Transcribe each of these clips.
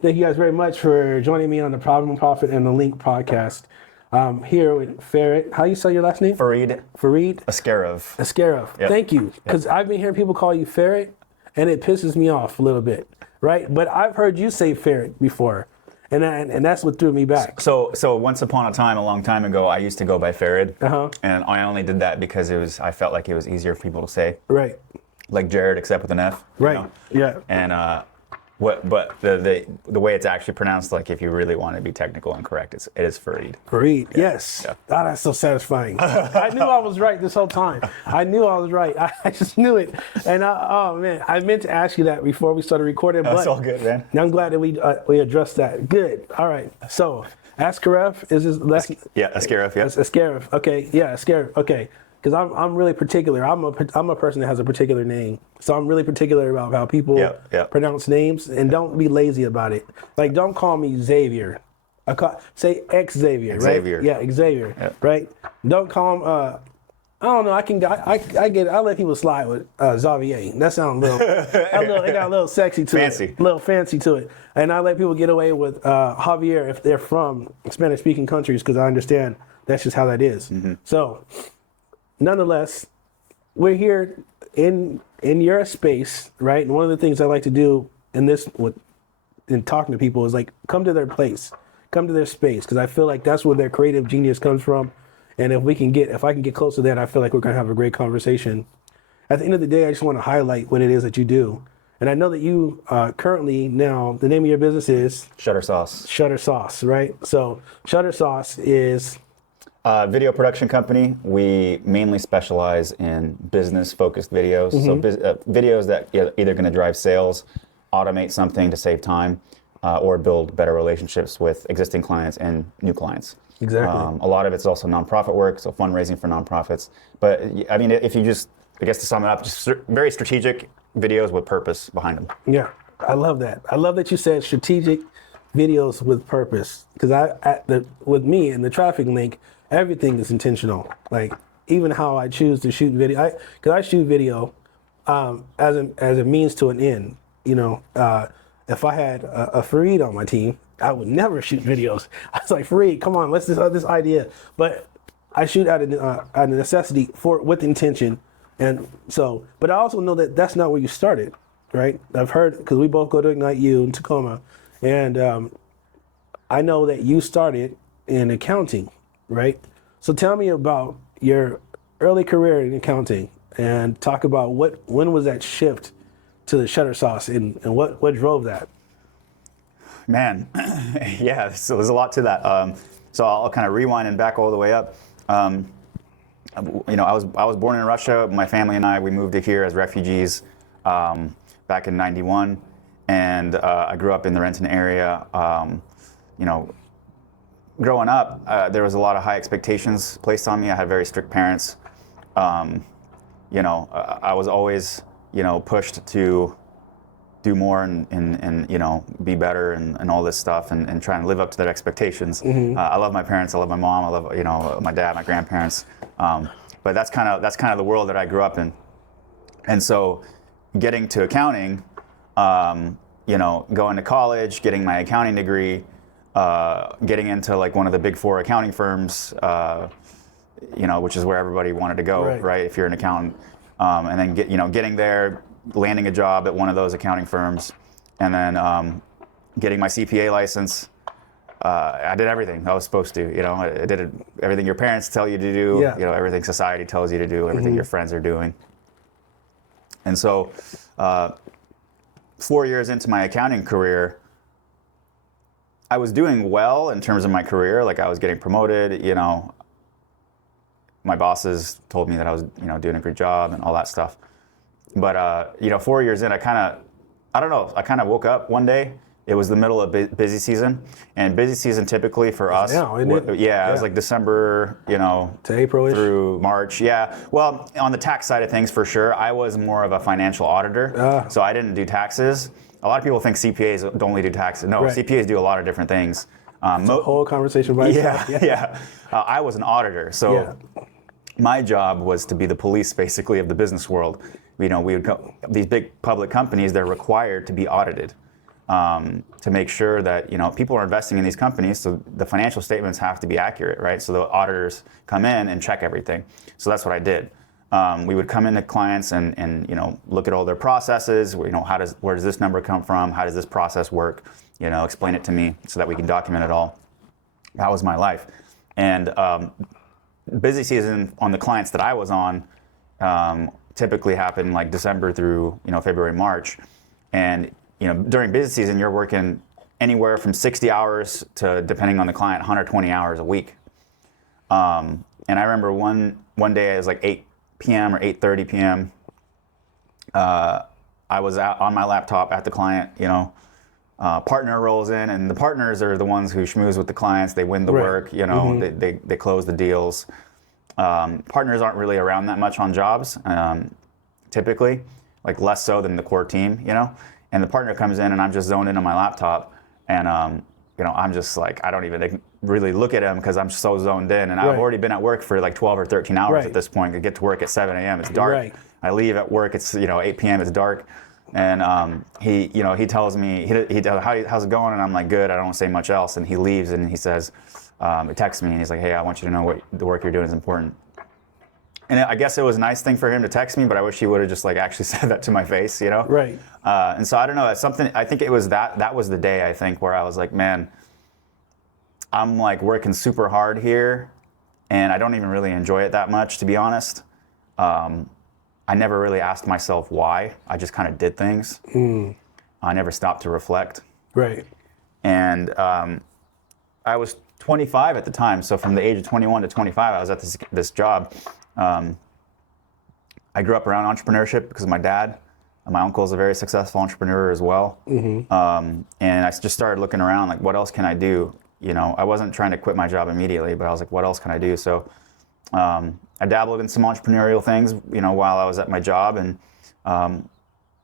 Thank you guys very much for joining me on the Problem Profit and the Link podcast. Here with Farid. How you say your last name? Farid Askerov. Yep. Thank you. Because I've been hearing people call you Farid, and it pisses me off a little bit, right? But I've heard you say Farid before, and that's what threw me back. So once upon a time, a long time ago, I used to go by Farid, and I only did that because I felt like it was easier for people to say. Right. Like Jared, except with an F. Right. You know? Yeah. And but the way it's actually pronounced, like if you really want to be technical and correct, it is Farid. Farid, yes. Yeah. Oh, that's so satisfying. I knew I was right this whole time. I knew I was right. I just knew it. And oh man, I meant to ask you that before we started recording. But that's all good, man. I'm glad that we addressed that. Good. All right. So Askerov is his last. Yeah, Askerov. Yeah. Askerov. Okay. Yeah, Askerov. Okay. Because I'm really particular. I'm a person that has a particular name, so I'm really particular about how people pronounce names, and don't be lazy about it. Like, don't call me Xavier. Say Xavier, right? Xavier. Yeah, Xavier, right? Don't call him. I don't know. I let people slide with Xavier. That sounds a little. It got a little sexy to it. A little fancy to it. And I let people get away with Javier if they're from Spanish-speaking countries, because I understand that's just how that is. Mm-hmm. So. Nonetheless, we're here in your space, right? And one of the things I like to do in talking to people is like come to their place, come to their space, because I feel like that's where their creative genius comes from. And if I can get close to that, I feel like we're gonna have a great conversation. At the end of the day, I just want to highlight what it is that you do. And I know that you currently now, the name of your business is Shutter Sauce. Shutter Sauce, right? So Shutter Sauce is video production company. We mainly specialize in business-focused videos. Mm-hmm. So videos that either going to drive sales, automate something to save time, or build better relationships with existing clients and new clients. Exactly. A lot of it's also nonprofit work, so fundraising for nonprofits. But I mean, if you just, I guess to sum it up, just very strategic videos with purpose behind them. Yeah, I love that. I love that you said strategic videos with purpose, because with me in the traffic link, everything is intentional. Like even how I choose to shoot video, because I shoot video as a means to an end. You know, if I had a Farid on my team, I would never shoot videos. I was like, Farid, come on, let's this idea. But I shoot out of necessity with intention, and so. But I also know that that's not where you started, right? I've heard, because we both go to Ignite U in Tacoma, and I know that you started in accounting. Right? So tell me about your early career in accounting, and talk about when was that shift to the Shutter Sauce, and what drove that? Man, yeah, so there's a lot to that. So I'll kind of rewind and back all the way up. I was born in Russia. My family and I, we moved to here as refugees back in '91, and I grew up in the Renton area. Growing up, there was a lot of high expectations placed on me. I had very strict parents. I was always, pushed to do more and be better and all this stuff and try and live up to their expectations. Mm-hmm. I love my parents. I love my mom. I love, my dad, my grandparents. But that's kind of the world that I grew up in. And so, getting to accounting, going to college, getting my accounting degree. Getting into like one of the big four accounting firms, which is where everybody wanted to go, right? If you're an accountant, and then getting there, landing a job at one of those accounting firms, and then getting my CPA license. I did everything I was supposed to. I did everything your parents tell you to do. Yeah. Everything society tells you to do. Everything your friends are doing. And so, 4 years into my accounting career, I was doing well in terms of my career. Like I was getting promoted, my bosses told me that I was, doing a good job and all that stuff. But, 4 years in, I kind of woke up one day. It was the middle of busy season, and busy season typically for us, now, isn't it? Yeah, it was like December, to April-ish? Through March. Yeah. Well, on the tax side of things, for sure, I was more of a financial auditor, so I didn't do taxes. A lot of people think CPAs only do taxes. No, CPAs do a lot of different things. It's a whole conversation by itself. Yeah. I was an auditor, so my job was to be the police, basically, of the business world. We would go, these big public companies, they're required to be audited. to make sure that, people are investing in these companies, so the financial statements have to be accurate, right? So the auditors come in and check everything. So that's what I did. We would come into clients and look at all their processes. Where does this number come from? How does this process work? Explain it to me so that we can document it all. That was my life. And busy season on the clients that I was on typically happened like December through February, March. And during busy season, you're working anywhere from 60 hours to, depending on the client, 120 hours a week. And I remember one day it was like 8 p.m. or 8:30 p.m. I was out on my laptop at the client. Partner rolls in, and the partners are the ones who schmooze with the clients. They win the work. They close the deals. Partners aren't really around that much on jobs, typically, like less so than the core team. And the partner comes in, and I'm just zoned in on my laptop, and I'm just like, I don't even really look at him because I'm so zoned in, and I've already been at work for like 12 or 13 hours at this point. I get to work at 7 a.m. It's dark. I leave at work. It's 8 p.m. It's dark, and he tells me how's it going, and I'm like, good. I don't say much else, and he leaves, and he says, he texts me, and he's like, hey, I want you to know what the work you're doing is important. And I guess it was a nice thing for him to text me, but I wish he would have just like actually said that to my face, Right. And so I don't know. That's something. I think it was that was the day, I think, where I was like, man, I'm like working super hard here, and I don't even really enjoy it that much, to be honest. I never really asked myself why. I just kind of did things. I never stopped to reflect. Right. And I was 25 at the time, so from the age of 21 to 25, I was at this job. I grew up around entrepreneurship because of my dad. My uncle is a very successful entrepreneur as well. And I just started looking around, like, what else can I do? I wasn't trying to quit my job immediately, but I was like, what else can I do? So I dabbled in some entrepreneurial things, while I was at my job. And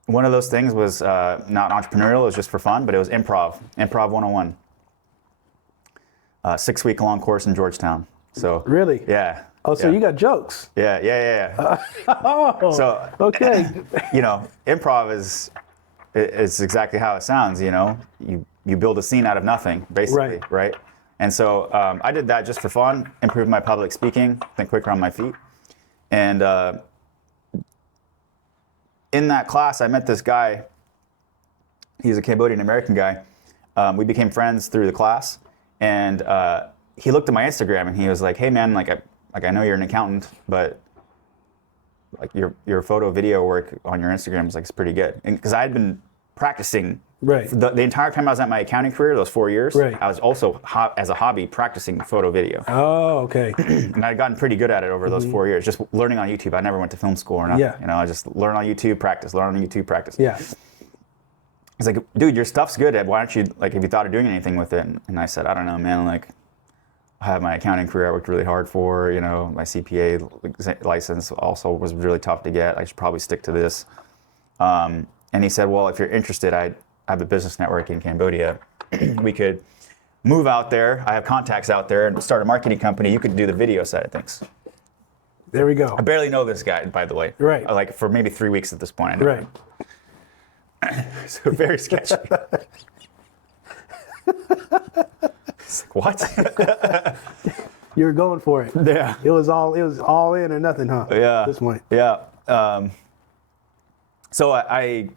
one of those things was not entrepreneurial, it was just for fun, but it was Improv 101. 6-week long course in Georgetown. So really? Yeah. Oh, so you got jokes? Yeah. Oh, so okay. Improv is exactly how it sounds. You build a scene out of nothing, basically, right? And so I did that just for fun, improved my public speaking, think quicker on my feet. And in that class, I met this guy. He's a Cambodian American guy. We became friends through the class, and he looked at my Instagram and he was like, "Hey man, I know you're an accountant, but like your photo video work on your Instagram is pretty good." And because I had been practicing the entire time I was at my accounting career, those 4 years, I was also as a hobby practicing photo video. Oh, okay. And I'd gotten pretty good at it over those 4 years, just learning on YouTube. I never went to film school or nothing. I just learn on YouTube, practice, learn on YouTube, practice. Yeah. He's like, dude, your stuff's good. Why don't you, have you thought of doing anything with it? And I said, I don't know, man. I have my accounting career I worked really hard for. My CPA license also was really tough to get. I should probably stick to this. And he said, well, if you're interested, I have a business network in Cambodia. We could move out there. I have contacts out there and start a marketing company. You could do the video side of things. There we go. I barely know this guy, by the way. Right. For maybe 3 weeks at this point. I know him. So very sketchy. What? You were going for it. Yeah. It was all in or nothing, huh? Yeah. At this point. Yeah. So I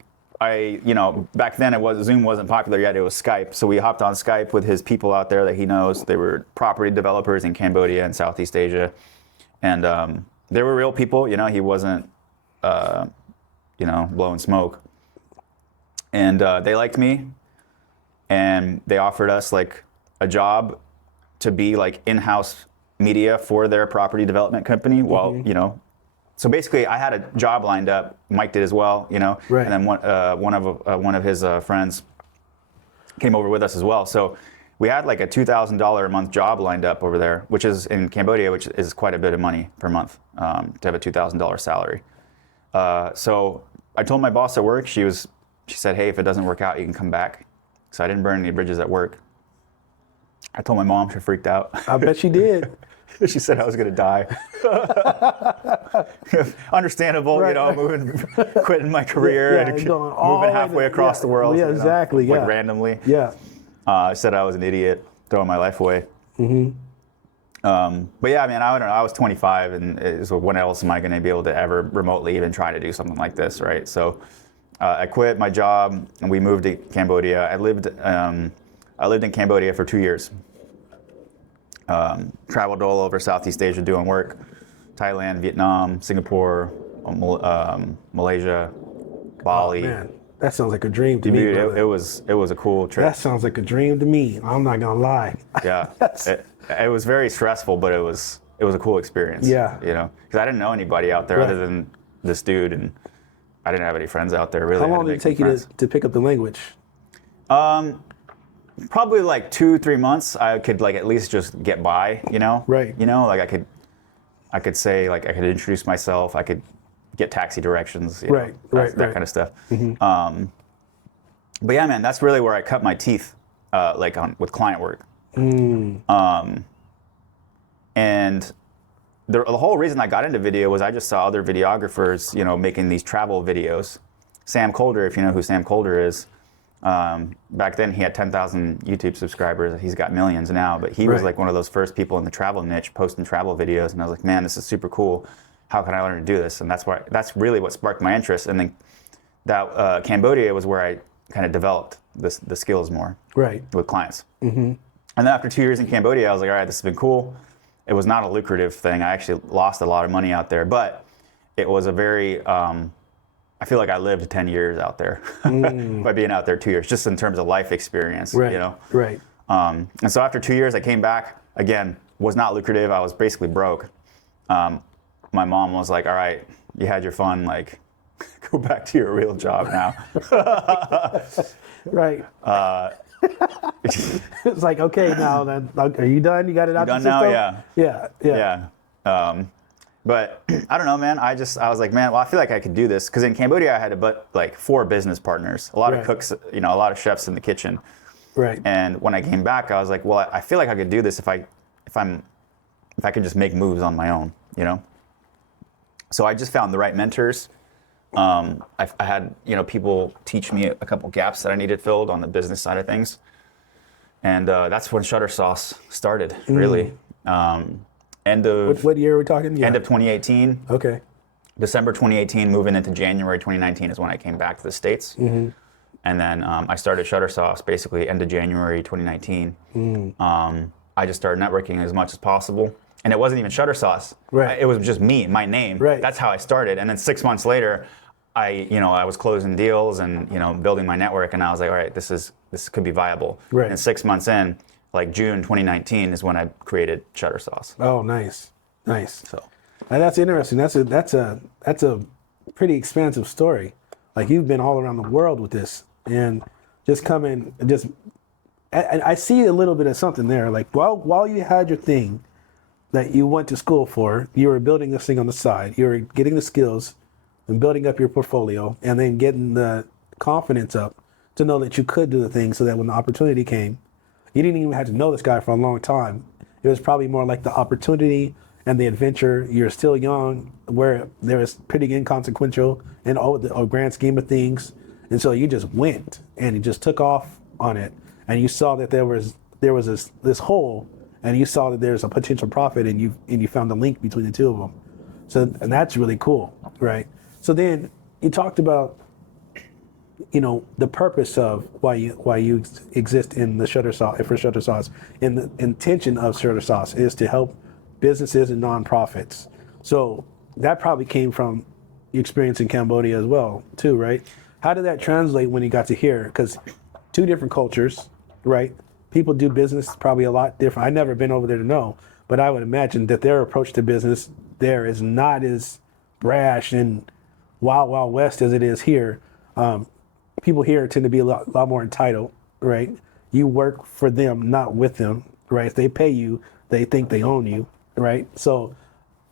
back then Zoom wasn't popular yet. It was Skype. So we hopped on Skype with his people out there that he knows. They were property developers in Cambodia and Southeast Asia, and they were real people. He wasn't, blowing smoke. And they liked me, and they offered us a job to be in-house media for their property development company. Well, so basically I had a job lined up. Mike did as well, Right. And then one of his friends came over with us as well. So we had a $2,000 a month job lined up over there, which is in Cambodia, which is quite a bit of money per month to have a $2,000 salary. So I told my boss at work. She said, hey, if it doesn't work out, you can come back. So I didn't burn any bridges at work. I told my mom, she freaked out. I bet she did. She said I was going to die. Understandable, Right. you know, quitting my career and moving halfway across the world. Yeah, exactly. You know, like randomly. Yeah. I said I was an idiot, throwing my life away. But yeah, I mean, I don't know. I was 25, and so when else am I going to be able to ever remotely even try to do something like this, right? So I quit my job, and we moved to Cambodia. I lived in Cambodia for 2 years. Traveled all over Southeast Asia doing work, Thailand, Vietnam, Singapore, Malaysia, Bali. Oh, man, that sounds like a dream to me. Dude, it was a cool trip. That sounds like a dream to me. I'm not gonna lie. Yeah, it was very stressful, but it was a cool experience. Yeah, you know, because I didn't know anybody out there other than this dude, and I didn't have any friends out there really. How long did it take you to pick up the language? Probably like 2-3 months. I could like at least just get by, you know. Right. You know, like I could say, like, I could introduce myself. I could get taxi directions. You know, that kind of stuff. But yeah, man, that's really where I cut my teeth, with client work. And the whole reason I got into video was I just saw other videographers, you know, making these travel videos. Sam Colder, if you know who Sam Colder is. Back then he had 10,000 YouTube subscribers. He's got millions now, but he was like one of those first people in the travel niche posting travel videos. And I was like, man, this is super cool. How can I learn to do this? And that's really what sparked my interest. And then that Cambodia was where I kind of developed the skills more with clients. And then after 2 years in Cambodia, I was like, all right, this has been cool. It was not a lucrative thing. I actually lost a lot of money out there, but it was a very, I feel like I lived 10 years out there by being out there 2 years, just in terms of life experience, you know? Right. And so after 2 years, I came back. Again, was not lucrative. I was basically broke. My mom was like, all right, you had your fun, like, go back to your real job now. Right. It's like, okay, now, are you done? You got it out the system? Now? Yeah. Yeah. But I don't know, man. I was like, man, well, I feel like I could do this. Because in Cambodia, I had like 4 business partners, a lot of cooks, you know, a lot of chefs in the kitchen. Right. And when I came back, I was like, well, I feel like I could do this if I could just make moves on my own, you know? So I just found the right mentors. I had, you know, people teach me a couple gaps that I needed filled on the business side of things. And that's when Shutter Sauce started, really. What year are we talking? End of 2018. Okay. December 2018, moving into January 2019 is when I came back to the States. And then I started Shutter Sauce basically end of January 2019. I just started networking as much as possible. And it wasn't even Shutter Sauce. Right. It was just me, my name. Right. That's how I started. And then 6 months later, I was closing deals and, you know, building my network. And I was like, all right, this could be viable. Right. And 6 months in, like June 2019 is when I created Shutter Sauce. Oh, nice. So, and that's interesting. That's a pretty expansive story. Like, you've been all around the world with this, and I see a little bit of something there. Like, while you had your thing that you went to school for, you were building this thing on the side. You were getting the skills and building up your portfolio, and then getting the confidence up to know that you could do the thing, so that when the opportunity came, you didn't even have to know this guy for a long time. It was probably more like the opportunity and the adventure. You're still young, where there is pretty inconsequential in the grand scheme of things. And so you just went and you just took off on it. And you saw that there was this hole, and you saw that there's a potential profit, and you found the link between the two of them. So, and that's really cool, right? So then you talked about, you know, the purpose of why you exist in the Shutter Sauce, and the intention of Shutter Sauce is to help businesses and nonprofits. So that probably came from your experience in Cambodia as well, too, right? How did that translate when you got to here? Because 2 different cultures, right? People do business probably a lot different. I've never been over there to know, but I would imagine that their approach to business there is not as brash and wild west as it is here. People here tend to be a lot more entitled, right? You work for them, not with them, right? If they pay you, they think they own you, right? So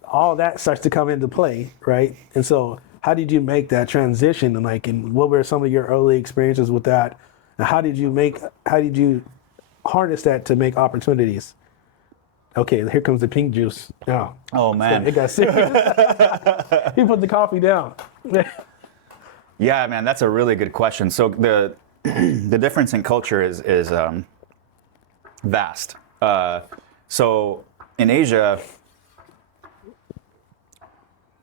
all that starts to come into play, right? And so how did you make that transition? And what were some of your early experiences with that? And how did you harness that to make opportunities? Okay, here comes the pink juice. Oh man, it got serious. He put the coffee down. Yeah, man, that's a really good question. So the difference in culture is vast. So in Asia,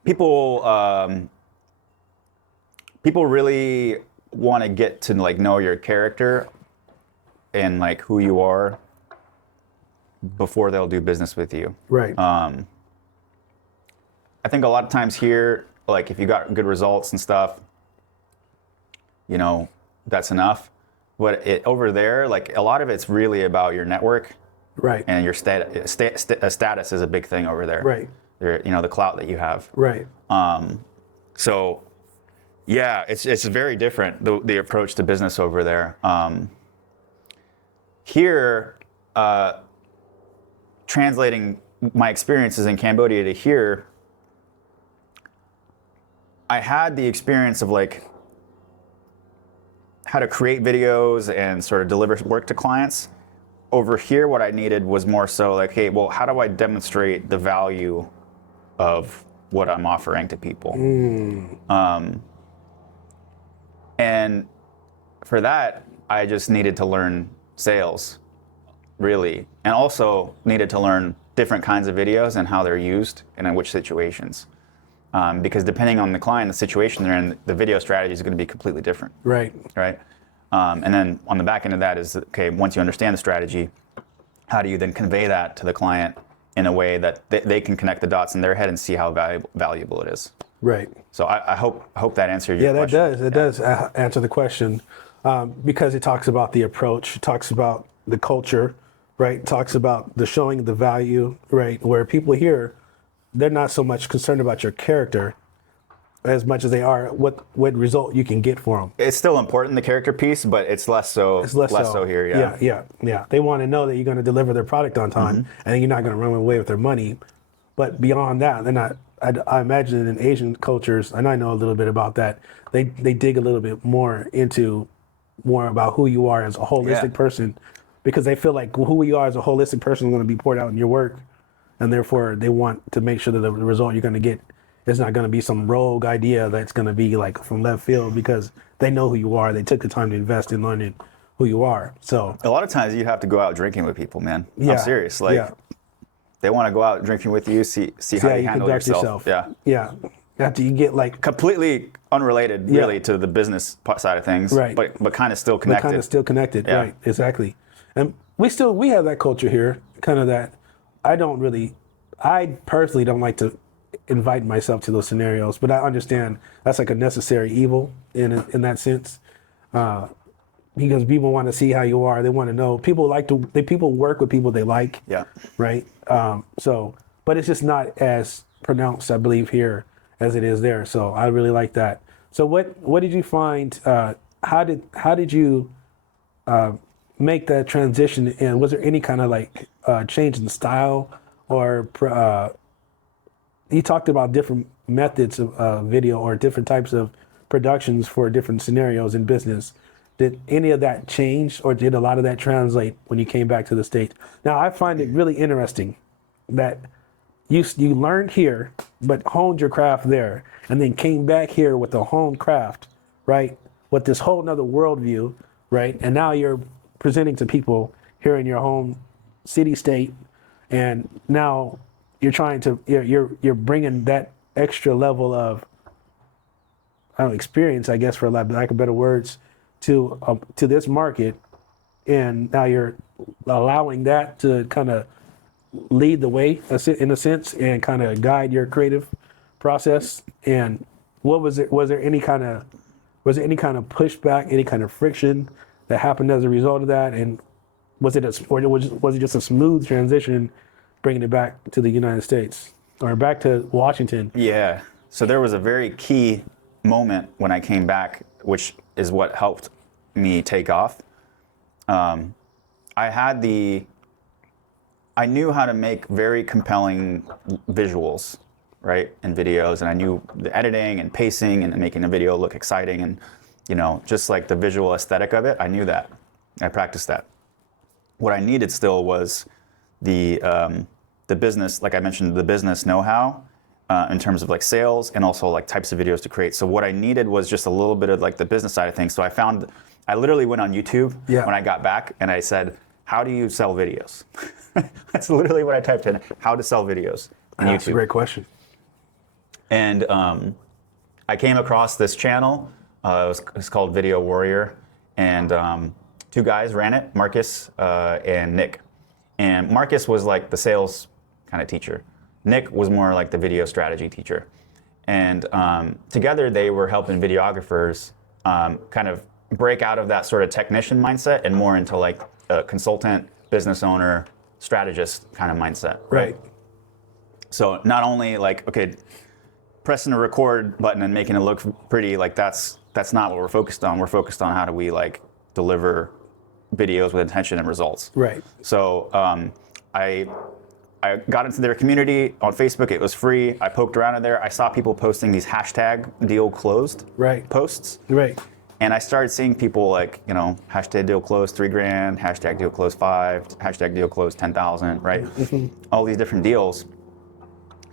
people really want to get to like know your character and like who you are before they'll do business with you. Right. I think a lot of times here, like if you got good results and stuff, you know, that's enough. But over there, like a lot of it's really about your network. Right. And your status is a big thing over there. Right. You know, the clout that you have. Right. So, yeah, it's very different, the approach to business over there. Here, translating my experiences in Cambodia to here, I had the experience of like how to create videos and sort of deliver work to clients. Over here, what I needed was more so like, hey, well, how do I demonstrate the value of what I'm offering to people? And for that, I just needed to learn sales, really, and also needed to learn different kinds of videos and how they're used and in which situations. Because depending on the client, the situation they're in, the video strategy is going to be completely different. Right. Right. And then on the back end of that is, okay, once you understand the strategy, how do you then convey that to the client in a way that they can connect the dots in their head and see how valuable it is? Right. So I hope that answered your question. Yeah, that does answer the question, because it talks about the approach, it talks about the culture, right? It talks about the showing the value, right? Where people here, they're not so much concerned about your character as much as they are what result you can get for them. It's still important, the character piece, but it's less so. It's less so here. Yeah. They want to know that you're going to deliver their product on time, and you're not going to run away with their money. But beyond that, they're not. I imagine in Asian cultures, and I know a little bit about that, they dig a little bit more into more about who you are as a holistic person, because they feel like who you are as a holistic person is going to be poured out in your work, and therefore they want to make sure that the result you're going to get is not going to be some rogue idea that's going to be like from left field, because they know who you are. They took the time to invest in learning who you are. So a lot of times you have to go out drinking with people, man. I'm serious. Like they want to go out drinking with you, see how you handle yourself. Yeah. After you get like completely unrelated, really, to the business side of things, right? But kind of still connected. Right? Exactly. And we have that culture here, kind of that. I personally don't like to invite myself to those scenarios, but I understand that's like a necessary evil in that sense, because people want to see how you are. They want to know. People work with people they like. Yeah. Right. But it's just not as pronounced, I believe, here as it is there. So I really like that. So what did you find? How did you make that transition? And was there any kind of like change in style, or you talked about different methods of video or different types of productions for different scenarios in business. Did any of that change, or did a lot of that translate when you came back to the States? Now, I find it really interesting that you learned here, but honed your craft there, and then came back here with a honed craft, right? With this whole nother worldview, right? And now you're presenting to people here in your home city, state, and now you're bringing that extra level of experience, I guess, for lack of better words, to this market, and now you're allowing that to kind of lead the way in a sense and kind of guide your creative process. And was there any kind of pushback, any kind of friction that happened as a result of that? And was it just a smooth transition, bringing it back to the United States or back to Washington? Yeah. So there was a very key moment when I came back, which is what helped me take off. I knew how to make very compelling visuals, right, and videos, and I knew the editing and pacing and making a video look exciting, and just like the visual aesthetic of it, I knew that. I practiced that. what I needed still was the business, like I mentioned, the business know-how in terms of like sales and also like types of videos to create. So what I needed was just a little bit of like the business side of things. So I literally went on YouTube when I got back and I said, how do you sell videos? That's literally what I typed in, how to sell videos on YouTube. That's a great question. And I came across this channel. It's called Video Warrior. And two guys ran it, Marcus and Nick. And Marcus was like the sales kind of teacher. Nick was more like the video strategy teacher. And together they were helping videographers kind of break out of that sort of technician mindset and more into like a consultant, business owner, strategist kind of mindset. Right. So not only like, okay, pressing a record button and making it look pretty, like that's not what we're focused on. We're focused on how do we like deliver videos with intention and results. Right. So I got into their community on Facebook. It was free. I poked around in there. I saw people posting these hashtag deal closed posts. Right. And I started seeing people like, you know, hashtag deal closed $3,000, hashtag deal closed 5, hashtag deal closed 10,000, right? All these different deals.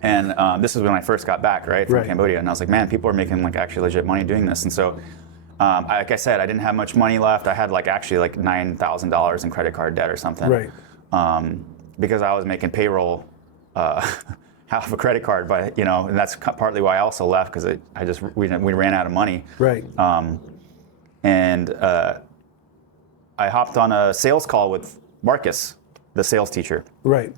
And this is when I first got back, right, from Cambodia. And I was like, man, people are making like actually legit money doing this. And so, like I said, I didn't have much money left. I had like actually like $9,000 in credit card debt or something. Right. Because I was making payroll half a credit card, but you know, and that's partly why I also left because we ran out of money. Right. And I hopped on a sales call with Marcus, the sales teacher. Right.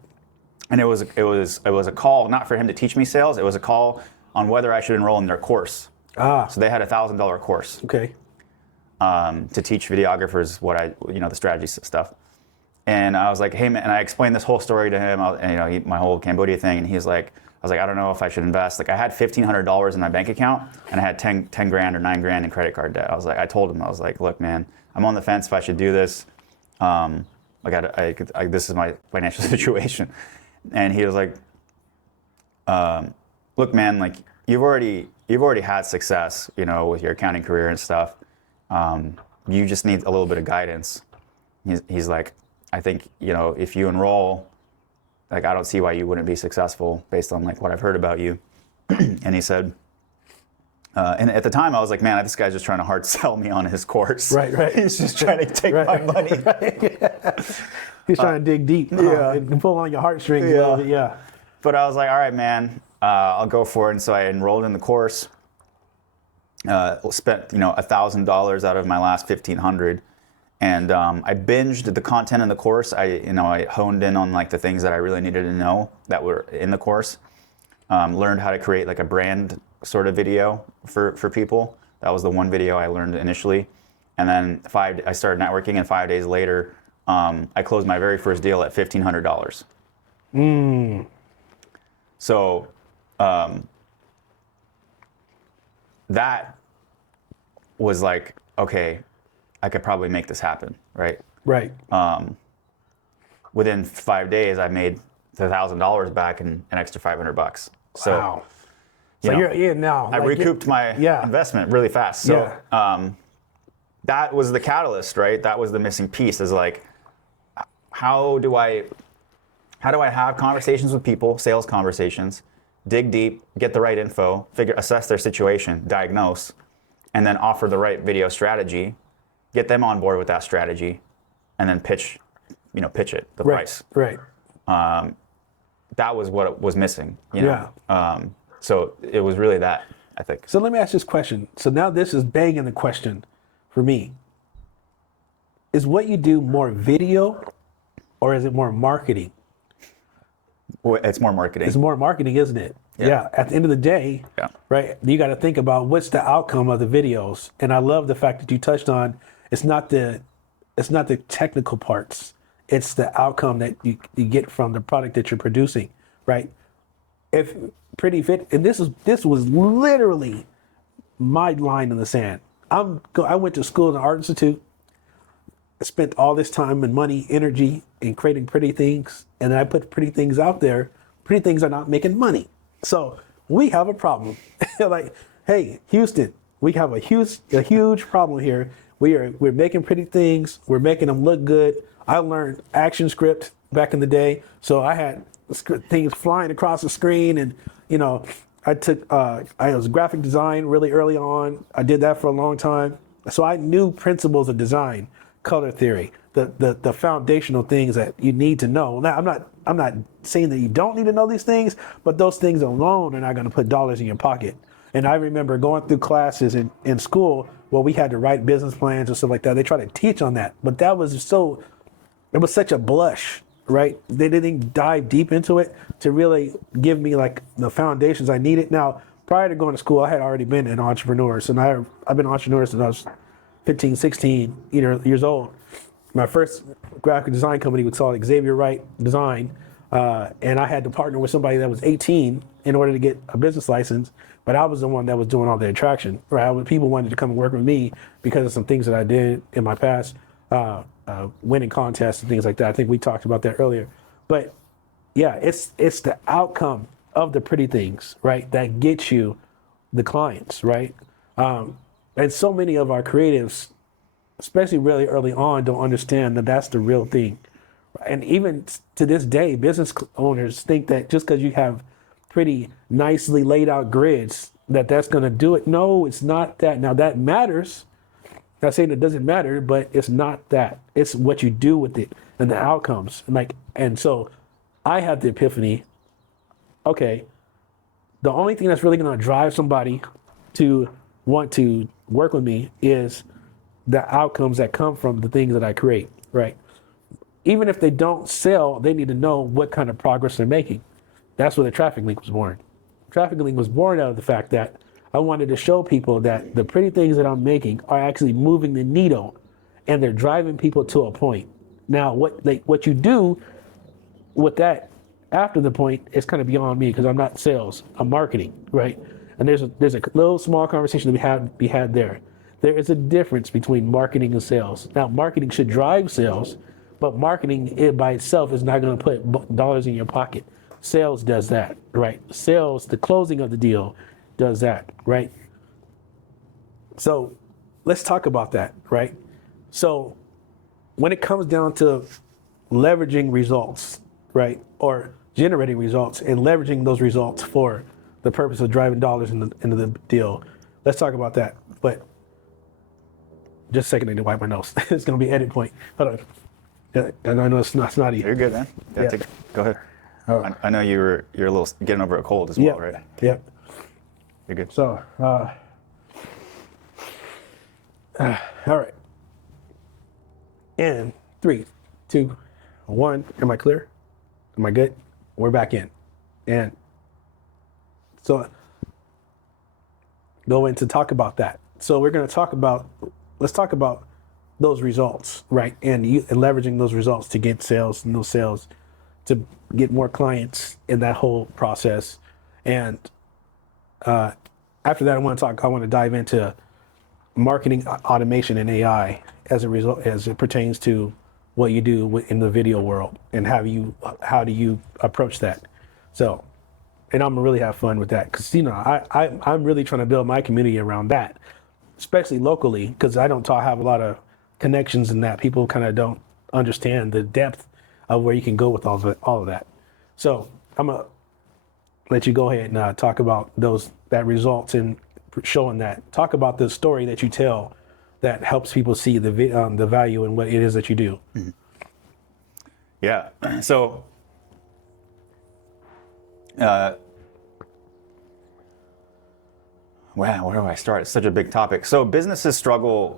And it was a call not for him to teach me sales. It was a call on whether I should enroll in their course. So they had a $1,000 course. Okay. To teach videographers the strategy stuff. And I was like, hey man, and I explained this whole story to him, and my whole Cambodia thing, and I was like, I don't know if I should invest. Like I had $1,500 in my bank account, and I had 10 grand or 9 grand in credit card debt. I told him, look, man, I'm on the fence if I should do this. This is my financial situation. And he was like, look, man, like you've already had success, with your accounting career and stuff. You just need a little bit of guidance. He's like, I think, if you enroll, like, I don't see why you wouldn't be successful based on like what I've heard about you. And he said, and at the time I was like, man, this guy's just trying to hard sell me on his course. Right. He's just trying to take my money. He's trying to dig deep. And pull on your heartstrings a little bit, But I was like, all right, man, I'll go for it. And so I enrolled in the course, spent, $1,000 out of my last $1,500. And I binged the content in the course. I honed in on like the things that I really needed to know that were in the course. Learned how to create like a brand sort of video for people. That was the one video I learned initially. And then I started networking, and 5 days later, I closed my very first deal at $1,500. So that was like, okay, I could probably make this happen, right? Right. Within 5 days, I made $1,000 back and an extra $500. So, wow. So you're now. I recouped my investment really fast. So that was the catalyst, right? That was the missing piece. Is like, how do I have conversations with people, sales conversations, dig deep, get the right info, assess their situation, diagnose, and then offer the right video strategy, get them on board with that strategy, and then pitch it, the price. Right. That was what was missing, So it was really that, I think. So let me ask this question. So now this is begging the question for me. Is what you do more video or is it more marketing? Well, it's more marketing. It's more marketing, isn't it? Yeah. At the end of the day, right, you got to think about what's the outcome of the videos. And I love the fact that you touched on it's not the technical parts. It's the outcome that you get from the product that you're producing, right? If Pretty Fit, and this was literally my line in the sand. I went to school in the Art Institute. I spent all this time and money, energy in creating pretty things, and then I put pretty things out there. Pretty things are not making money. So we have a problem. Like, hey, Houston, we have a huge problem here. We're making pretty things. We're making them look good. I learned action script back in the day, so I had things flying across the screen, and I took I was graphic design really early on. I did that for a long time, so I knew principles of design, color theory, the foundational things that you need to know. Now I'm not saying that you don't need to know these things, but those things alone are not going to put dollars in your pocket. And I remember going through classes in school where we had to write business plans and stuff like that. They try to teach on that, but it was such a blush, right? They didn't dive deep into it to really give me like the foundations I needed. Now, prior to going to school, I had already been an entrepreneur. So now I've been an entrepreneur since I was 15, 16 years old. My first graphic design company was called Xavier Design. And I had to partner with somebody that was 18 in order to get a business license. But I was the one that was doing all the attraction, right? People wanted to come and work with me because of some things that I did in my past, winning contests and things like that. I think we talked about that earlier. But yeah, it's the outcome of the pretty things, right, that gets you the clients, right? And so many of our creatives, especially really early on, don't understand that that's the real thing. And even to this day, business owners think that just because you have pretty nicely laid out grids, that's going to do it. No, it's not that. Now that matters. Not saying it doesn't matter, but it's not that. It's what you do with it and the outcomes. And so I had the epiphany, okay, the only thing that's really going to drive somebody to want to work with me is the outcomes that come from the things that I create, right? Even if they don't sell, they need to know what kind of progress they're making. That's where the traffic link was born. Traffic link was born out of the fact that I wanted to show people that the pretty things that I'm making are actually moving the needle, and they're driving people to a point. Now, what you do with that after the point is kind of beyond me, because I'm not sales, I'm marketing, right? And there's a little small conversation to be had there. There is a difference between marketing and sales. Now, marketing should drive sales, but marketing it by itself is not going to put dollars in your pocket. Sales does that, right? Sales, the closing of the deal, does that, right? So let's talk about that, right? So when it comes down to leveraging results, right, or generating results and leveraging those results for the purpose of driving dollars into the deal, let's talk about that. But just a second, I need to wipe my nose. It's going to be edit point. Hold on. Yeah, and I know it's not snotty. You're good, man. Yeah. Go ahead. I know you're a little getting over a cold as well, right? Yeah. You're good. So, all right. And 3, 2, 1. Am I clear? Am I good? We're back in. And so go in to talk about that. So we're going to let's talk about those results, right? And leveraging those results to get sales, and those sales to get more clients in that whole process. And after that, I want to dive into marketing automation and AI as it pertains to what you do in the video world, and how do you approach that. So, and I'm gonna really have fun with that, because I'm really trying to build my community around that, especially locally, because I don't have a lot of connections in that. People kind of don't understand the depth of where you can go with all of that. So I'm gonna let you go ahead and talk about that results in showing that. Talk about the story that you tell that helps people see the value in what it is that you do. Mm-hmm. Yeah. So, wow, where do I start? It's such a big topic. So businesses struggle.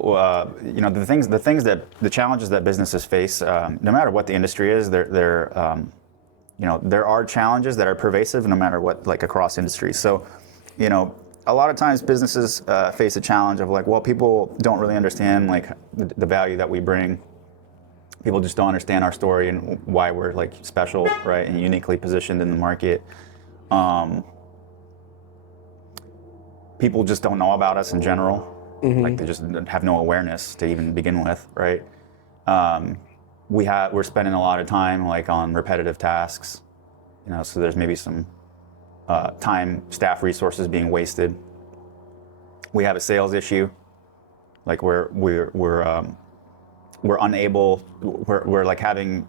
The challenges that businesses face, no matter what the industry is, there are challenges that are pervasive no matter what, like across industries. So, a lot of times businesses face a challenge of like, well, people don't really understand like the value that we bring. People just don't understand our story and why we're like special, right, and uniquely positioned in the market. People just don't know about us in general. Mm-hmm. Like they just have no awareness to even begin with, right? We're spending a lot of time like on repetitive tasks, so there's maybe some time, staff resources being wasted. We have a sales issue, like we're we're like having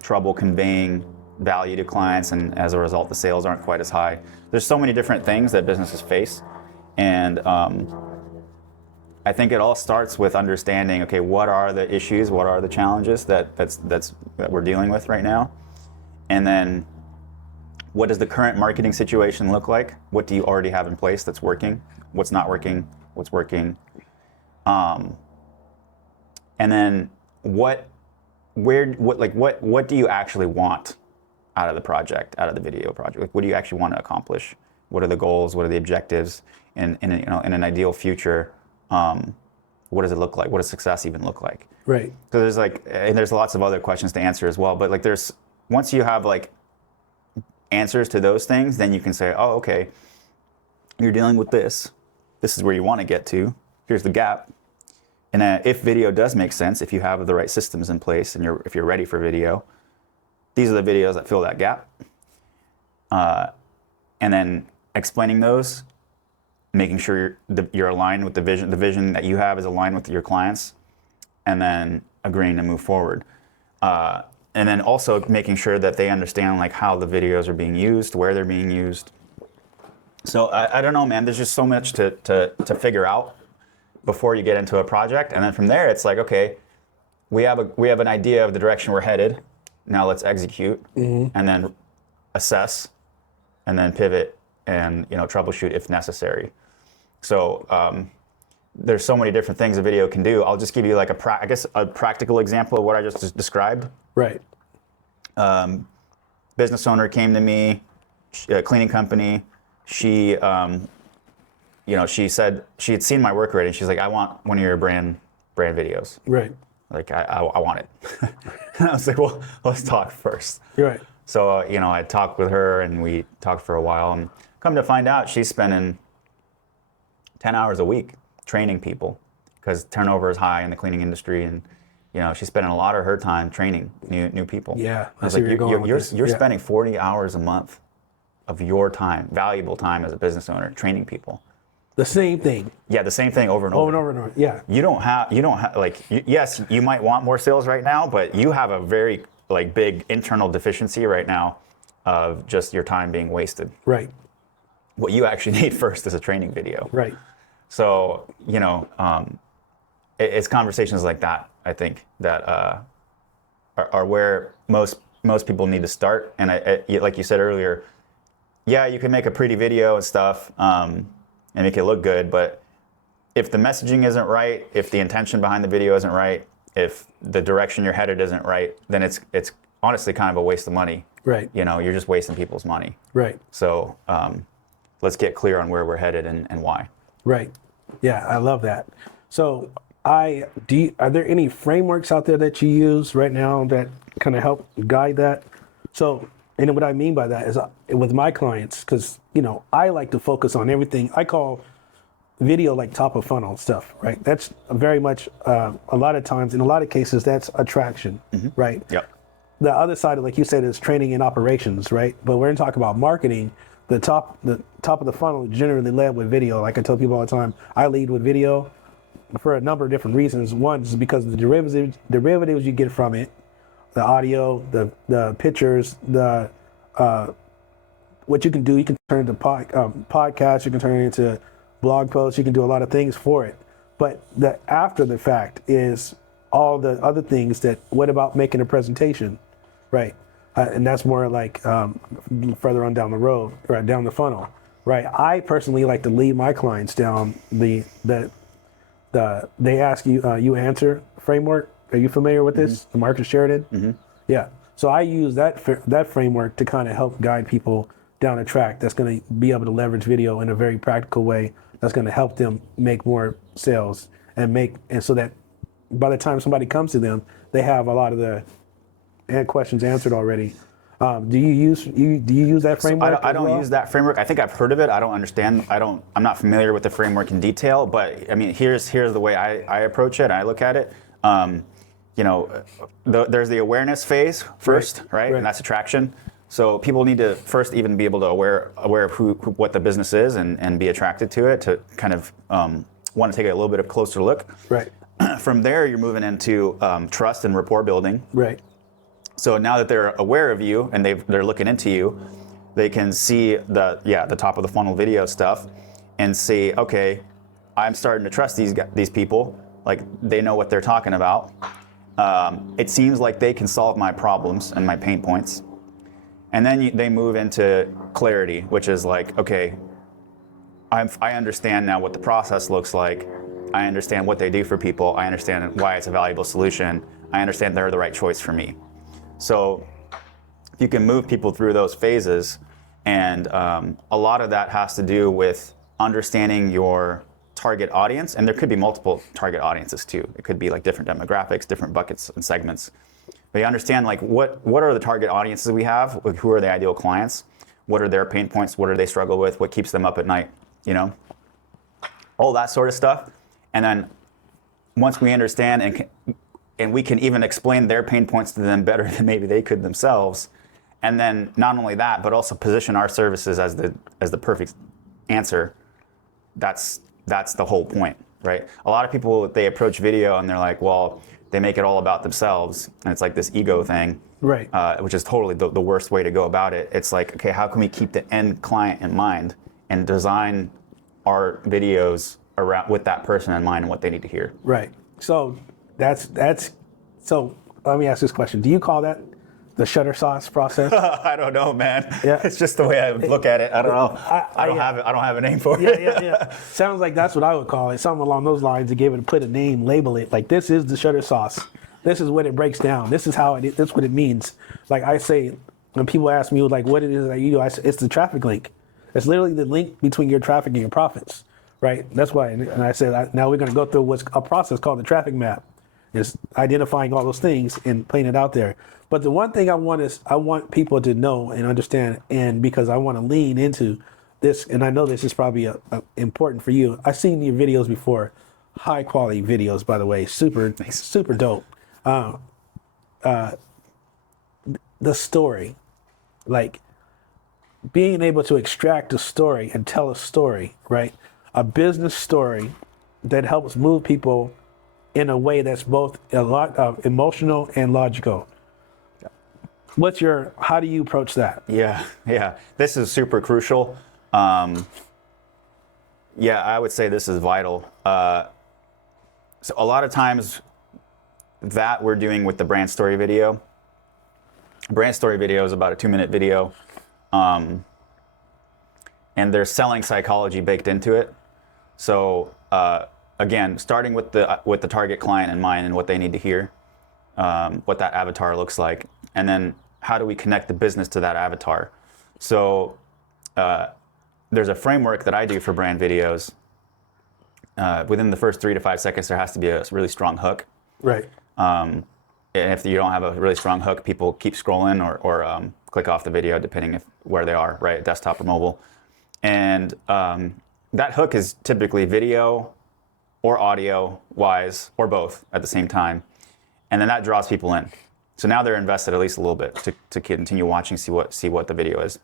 trouble conveying value to clients, and as a result the sales aren't quite as high. There's so many different things that businesses face, and I think it all starts with understanding, okay, what are the issues, what are the challenges that we're dealing with right now, and then what does the current marketing situation look like? What do you already have in place that's working? What's not working? What's working? And then what do you actually want out of the project, out of the video project? Like, what do you actually want to accomplish? What are the goals? What are the objectives? In an ideal future, what does it look like? What does success even look like? Right. So there's lots of other questions to answer as well. But like, once you have like answers to those things, then you can say, oh, okay, you're dealing with this. This is where you want to get to. Here's the gap. And if video does make sense, if you have the right systems in place and if you're ready for video, these are the videos that fill that gap. And then explaining those, making sure you're aligned with the vision that you have is aligned with your clients, and then agreeing to move forward. And then also making sure that they understand like how the videos are being used, where they're being used. So I don't know, man, there's just so much to figure out before you get into a project. And then from there, it's like, okay, we have an idea of the direction we're headed. Now let's execute, and then assess, and then pivot, and troubleshoot if necessary. So there's so many different things a video can do. I'll just give you like a practical example of what I just described. Right. Business owner came to me, a cleaning company. She, she said she had seen my work already. She's like, I want one of your brand videos. Right. Like I want it. And I was like, well, let's talk first. Right. So I talked with her and we talked for a while, and come to find out she's spending 10 hours a week training people because turnover is high in the cleaning industry, and she's spending a lot of her time training new people. Yeah. I was like, you're spending 40 hours a month of your time, valuable time as a business owner, training people. The same thing. Yeah, the same thing over and over. Over and over. Yeah. You don't have like, yes, you might want more sales right now, but you have a very like big internal deficiency right now of just your time being wasted. Right. What you actually need first is a training video. Right. So, it's conversations like that, I think, that are where most people need to start. And like you said earlier, yeah, you can make a pretty video and stuff and make it look good, but if the messaging isn't right, if the intention behind the video isn't right, if the direction you're headed isn't right, then it's honestly kind of a waste of money. Right. You're just wasting people's money. Right. So let's get clear on where we're headed and why. Right. Yeah, I love that. So are there any frameworks out there that you use right now that kind of help guide that? So, and what I mean by that is with my clients, because, I like to focus on everything. I call video like top of funnel stuff, right? That's very much, a lot of times, in a lot of cases, that's attraction, right? Yep. The other side, like you said, is training and operations, right? But we're going to talk about marketing. The top of the funnel is generally led with video. Like I tell people all the time, I lead with video for a number of different reasons. One is because of the derivatives you get from it, the audio, the pictures, the what you can do. You can turn it into podcasts. You can turn it into blog posts. You can do a lot of things for it. But the after the fact is all the other things that. What about making a presentation, right? And that's more like further on down the road, right, down the funnel, right? I personally like to lead my clients down they ask you answer framework. Are you familiar with this? The Marcus Sheridan? Yeah. So I use that framework to kind of help guide people down a track that's going to be able to leverage video in a very practical way. That's going to help them make more sales and so that by the time somebody comes to them, they have a lot of the questions answered already. Do you use that framework? I don't use that framework. I think I've heard of it. I don't understand. I'm not familiar with the framework in detail. But I mean, here's the way I approach it. I look at it. There's the awareness phase first, right? And that's attraction. So people need to first even be able to aware of what the business is and be attracted to it to kind of want to take a little bit of closer look. Right. From there, you're moving into trust and rapport building. Right. So now that they're aware of you and they're looking into you, they can see the top of the funnel video stuff and see, okay, I'm starting to trust these people. Like, they know what they're talking about. It seems like they can solve my problems and my pain points. And then they move into clarity, which is like, okay, I understand now what the process looks like. I understand what they do for people. I understand why it's a valuable solution. I understand they're the right choice for me. So you can move people through those phases, and a lot of that has to do with understanding your target audience, and there could be multiple target audiences too. It could be like different demographics, different buckets and segments. But you understand like what are the target audiences we have? Like, who are the ideal clients? What are their pain points? What do they struggle with? What keeps them up at night? You know, all that sort of stuff. And then once we understand and we can even explain their pain points to them better than maybe they could themselves. And then not only that, but also position our services as the perfect answer. That's the whole point, right? A lot of people, they approach video and they're like, well, they make it all about themselves, and it's like this ego thing, right? Which is totally the worst way to go about it. It's like, okay, how can we keep the end client in mind and design our videos around with that person in mind and what they need to hear? Right. So that's so let me ask this question. Do you call that the shutter sauce process? I don't know, man. Yeah. It's just the way I look at it. I don't know. I don't have a name for it. Yeah. Sounds like that's what I would call it. Something along those lines to give it, put a name, label it. Like, this is the shutter sauce. This is what it breaks down. This is that's what it means. Like I say, when people ask me like what it is that you do, I say, it's the traffic link. It's literally the link between your traffic and your profits, right? That's why, and I said, now we're going to go through what's a process called the traffic map. It's identifying all those things and putting it out there. But the one thing I want people to know and understand, and because I want to lean into this, and I know this is probably important for you. I've seen your videos before, high quality videos, by the way, super dope. The story, like being able to extract a story and tell a story, right? A business story that helps move people in a way that's both a lot of emotional and logical. How do you approach that? Yeah. This is super crucial. I would say this is vital. So a lot of times that we're doing with the brand story video. Brand story video is about a 2-minute video. And there's selling psychology baked into it. So again, starting with the target client in mind and what they need to hear, what that avatar looks like, and then how do we connect the business to that avatar? So there's a framework that I do for brand videos. Within the first 3 to 5 seconds, there has to be a really strong hook. Right. And if you don't have a really strong hook, people keep scrolling or click off the video, depending where they are, right, desktop or mobile. And that hook is typically video or audio wise, or both at the same time. And then that draws people in. So now they're invested at least a little bit to continue watching, see what the video is.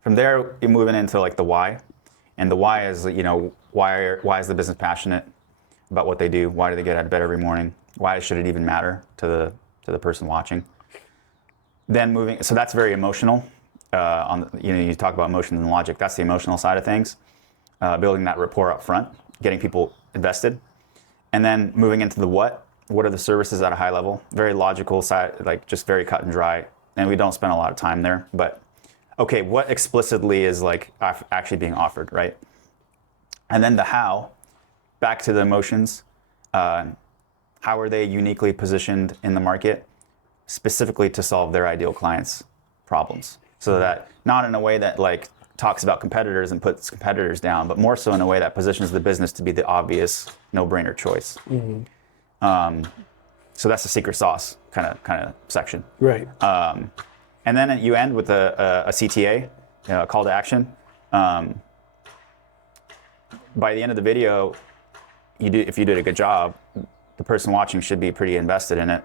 From there, you're moving into like the why. And the why is, why is the business passionate about what they do? Why do they get out of bed every morning? Why should it even matter to the person watching? Then so that's very emotional. You talk about emotions and logic. That's the emotional side of things. Building that rapport up front, getting people invested. And then moving into the what. What are the services at a high level? Very logical side, like just very cut and dry. And we don't spend a lot of time there. But okay, what explicitly is like actually being offered, right? And then the how, back to the emotions. How are they uniquely positioned in the market, specifically to solve their ideal clients' problems? So that not in a way that like talks about competitors and puts competitors down, but more so in a way that positions the business to be the obvious no-brainer choice. Mm-hmm. So that's the secret sauce kind of section. Right. And then you end with a CTA, a call to action. By the end of the video, if you did a good job, the person watching should be pretty invested in it.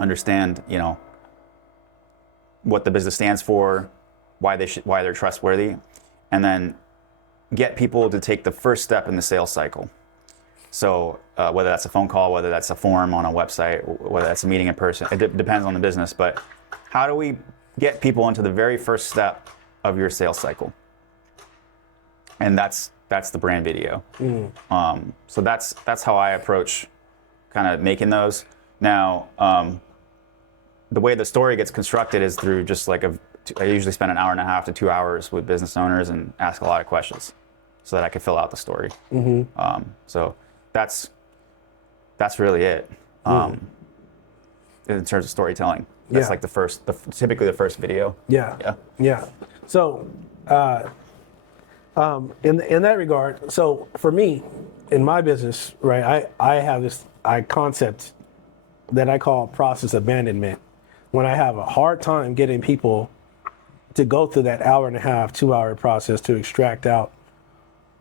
Understand, what the business stands for, why they're trustworthy, and then get people to take the first step in the sales cycle. So whether that's a phone call, whether that's a form on a website, whether that's a meeting in person, it depends on the business. But how do we get people into the very first step of your sales cycle? And that's the brand video. So that's how I approach kind of making those. Now, the way the story gets constructed is through just like I usually spend an hour and a half to 2 hours with business owners and ask a lot of questions so that I can fill out the story. So that's really it in terms of storytelling. That's like typically the first video. Yeah. So in that regard, so for me, in my business, right, I have this concept that I call process abandonment. When I have a hard time getting people to go through that hour and a half, 2 hour process to extract out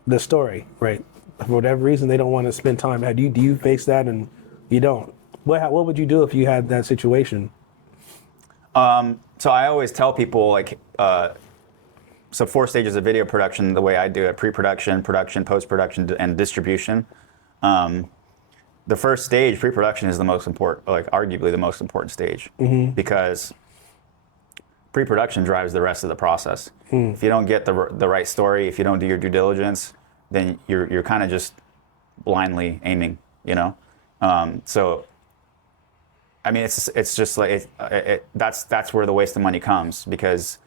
the story, right? For whatever reason, they don't want to spend time. Do you face that, and you don't? What would you do if you had that situation? So I always tell people, like, so 4 stages of video production, the way I do it: pre-production, production, post-production, and distribution. The first stage, pre-production, is the most important, like arguably the most important stage, because pre-production drives the rest of the process. If you don't get the right story, if you don't do your due diligence, then you're kind of just blindly aiming, you know. So, I mean, it's just like that's where the waste of money comes, because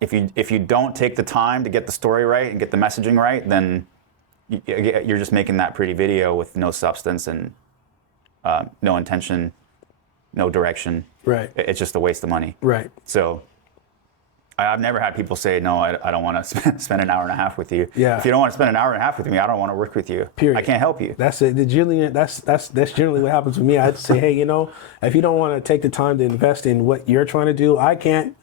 if you don't take the time to get the story right and get the messaging right, then you're just making that pretty video with no substance and no intention, no direction. Right. It's just a waste of money. Right. So I've never had people say, no, I don't want to spend an hour and a half with you. Yeah. If you don't want to spend an hour and a half with me, I don't want to work with you. Period. I can't help you. That's it. That's generally what happens with me. I'd say, hey, if you don't want to take the time to invest in what you're trying to do, I can't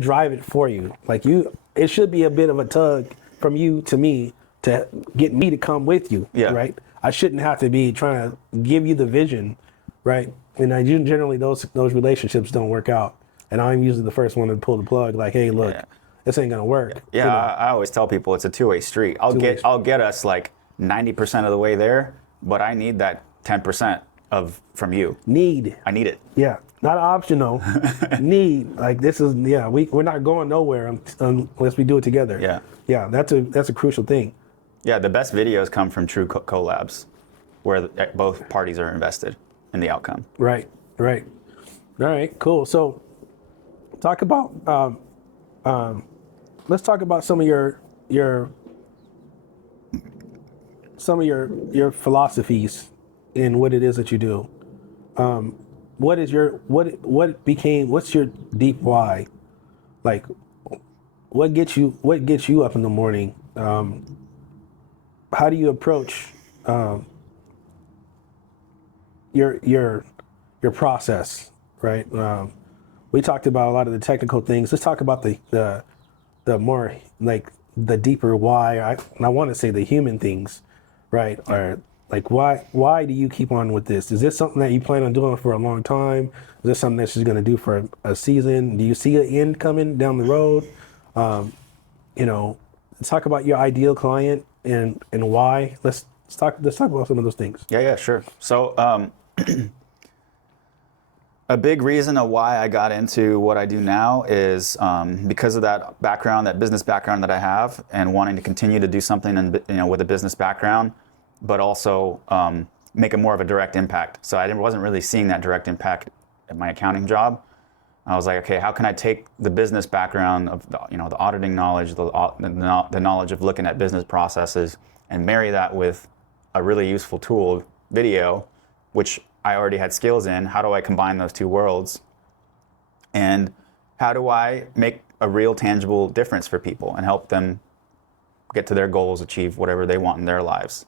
drive it for you. Like it should be a bit of a tug from you to me to get me to come with you. Yeah. Right. I shouldn't have to be trying to give you the vision. Right. And generally those relationships don't work out. And I'm usually the first one to pull the plug. Like, hey, look, this ain't gonna work. Yeah. I always tell people it's a two-way street. I'll get us like 90% of the way there, but I need that 10% from you. I need it. Yeah. Not optional. Need. Like this is we're not going nowhere unless we do it together. Yeah. Yeah. That's a crucial thing. Yeah. The best videos come from true collabs, where both parties are invested in the outcome. Right. All right. Cool. So, talk about. Let's talk about some of your philosophies in what it is that you do. What's your deep why? Like, what gets you up in the morning? How do you approach your process, right? We talked about a lot of the technical things. Let's talk about the more like the deeper why. I want to say the human things, right? Or like why do you keep on with this? Is this something that you plan on doing for a long time? Is this something that you're going to do for a season? Do you see an end coming down the road? Let's talk about your ideal client and why. Let's talk about some of those things. Yeah, sure. So a big reason of why I got into what I do now is because of that background, that business background that I have, and wanting to continue to do something with a business background, but also make a more of a direct impact. So I wasn't really seeing that direct impact at my accounting job. I was like, okay, how can I take the business background of the auditing knowledge, the knowledge of looking at business processes, and marry that with a really useful tool, video, which I already had skills in. How do I combine those two worlds? And how do I make a real tangible difference for people and help them get to their goals, achieve whatever they want in their lives?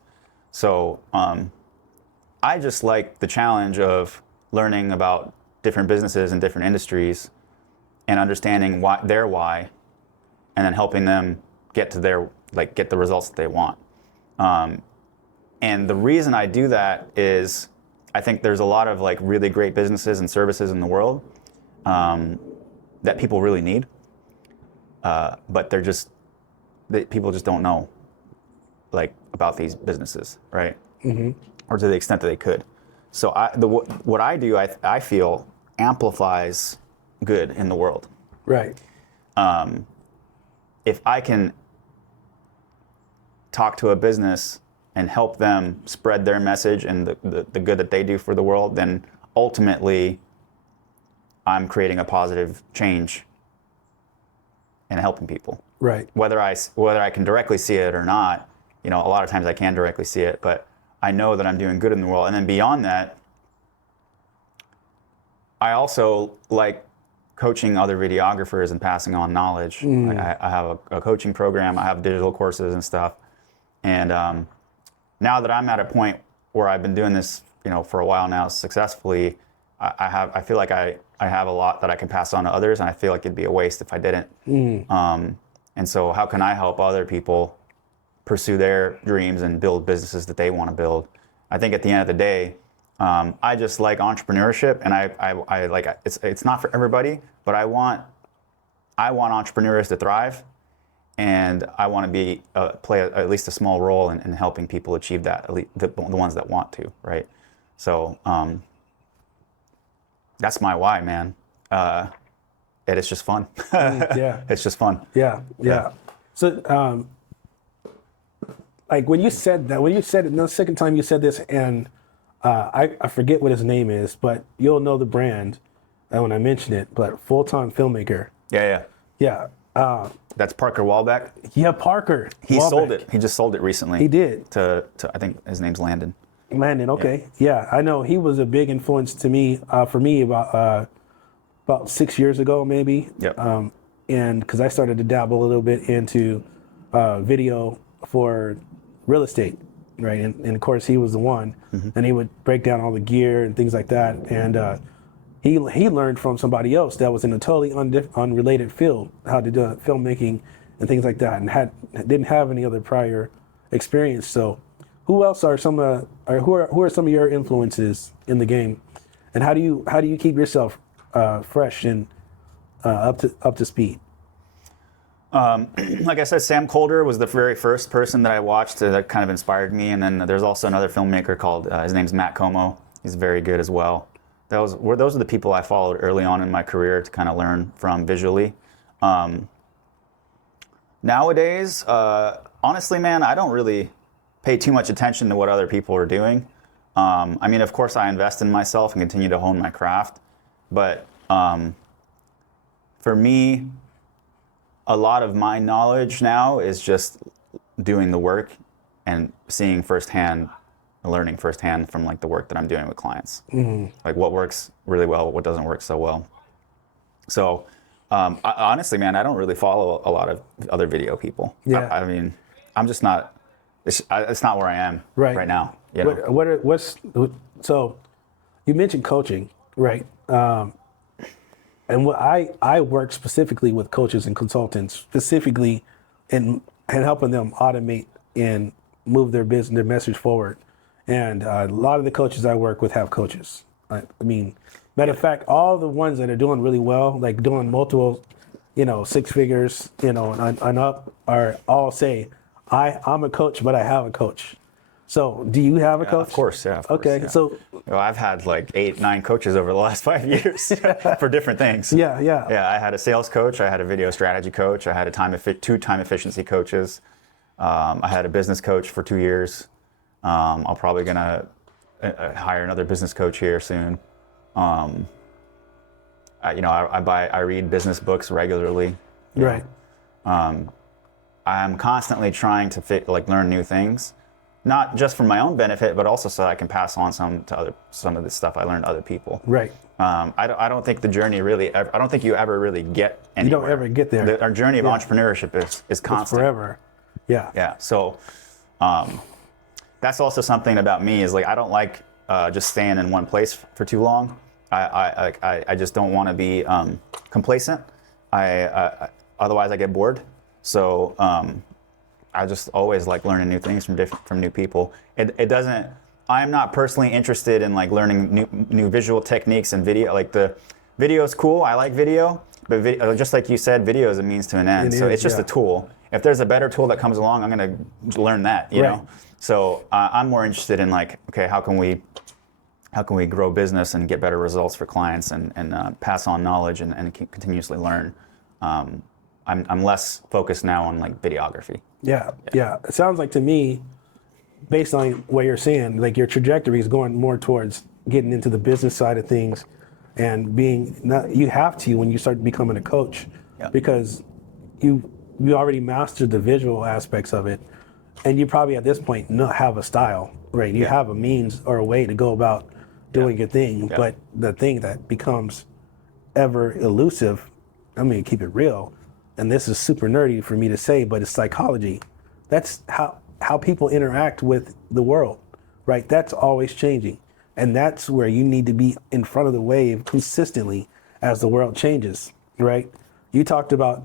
So I just like the challenge of learning about different businesses and different industries and understanding their why, and then helping them get to get the results that they want. And the reason I do that is I think there's a lot of really great businesses and services in the world that people really need, but people just don't know like about these businesses, right? Or to the extent that they could. So what I do, I feel amplifies good in the world. Right. If I can talk to a business and help them spread their message and the good that they do for the world, then ultimately I'm creating a positive change and helping people. Right. Whether I can directly see it or not, a lot of times I can directly see it, but I know that I'm doing good in the world. And then beyond that, I also like coaching other videographers and passing on knowledge. I have a coaching program. I have digital courses and stuff. And now that I'm at a point where I've been doing this, for a while now successfully, I feel like I have a lot that I can pass on to others, and I feel like it'd be a waste if I didn't. And so how can I help other people pursue their dreams and build businesses that they want to build? I think at the end of the day, I just like entrepreneurship, and I like it's not for everybody, but I want entrepreneurs to thrive, and I want to play at least a small role in helping people achieve that, at least the ones that want to, right? So that's my why, man. And it's just fun. Yeah. It's just fun. Yeah. So, like when you said it, the second time you said this, and I forget what his name is, but you'll know the brand when I mention it, but Full-Time Filmmaker. Yeah. Yeah. That's Parker Walbeck. Yeah, Parker. He Walbeck. sold it. He just sold it recently. He did. To I think his name's Landon. Landon, okay. Yeah, I know he was a big influence to me, for me about 6 years ago, maybe. Yep. And because I started to dabble a little bit into video for real estate, right? And of course, he was the one, and he would break down all the gear and things like that. And he learned from somebody else that was in a totally unrelated field how to do filmmaking and things like that, and didn't have any other prior experience. So, who else are who are some of your influences in the game, and how do you keep yourself fresh and up to speed? Like I said, Sam Kolder was the very first person that I watched that kind of inspired me, and then there's also another filmmaker called his name's Matt Como. He's very good as well. Those are the people I followed early on in my career to kind of learn from visually. Nowadays, honestly, man, I don't really pay too much attention to what other people are doing. I mean, of course, I invest in myself and continue to hone my craft, but for me, a lot of my knowledge now is just doing the work and seeing firsthand, learning firsthand from like the work that I'm doing with clients. Like what works really well, what doesn't work so well. So honestly, man, I don't really follow a lot of other video people. Yeah. I mean, I'm just not, it's not where I am right now. You know? So you mentioned coaching, right? And what I work specifically with coaches and consultants, specifically in helping them automate and move their business, their message forward. And a lot of the coaches I work with have coaches. I mean, matter of fact, all the ones that are doing really well, like doing multiple, 6 figures, and up, are all say, I'm a coach, but I have a coach. So, do you have a coach? Of course, yeah. Okay, so I've had like 8, 9 coaches over the last 5 years for different things. Yeah. Yeah, I had a sales coach, I had a video strategy coach, I had two time efficiency coaches. I had a business coach for 2 years. I'm probably gonna hire another business coach here soon. I read business books regularly. Right. I'm constantly trying to learn new things. Not just for my own benefit, but also so I can pass on some of the stuff I learned to other people. Right. I don't think the journey really. I don't think you ever really get anywhere. You don't ever get there. Our journey of entrepreneurship is constant. It's forever. Yeah. Yeah. So that's also something about me is like I don't like just staying in one place for too long. I just don't want to be complacent. Otherwise I get bored. So. I just always like learning new things from new people. It doesn't. I'm not personally interested in like learning new visual techniques and video. Like the video is cool. I like video, But just like you said, video is a means to an end. So it's just a tool. If there's a better tool that comes along, I'm going to learn that, you know? So I'm more interested in like, okay, how can we grow business and get better results for clients and pass on knowledge and continuously learn. I'm less focused now on like videography. Yeah. It sounds like to me, based on what you're saying, like your trajectory is going more towards getting into the business side of things and you have to when you start becoming a coach because you already mastered the visual aspects of it, and you probably at this point not have a style, right? You have a means or a way to go about doing your thing, but the thing that becomes ever elusive, I'm gonna keep it real, and this is super nerdy for me to say, but it's psychology. That's how people interact with the world, right? That's always changing. And that's where you need to be in front of the wave consistently as the world changes, right? You talked about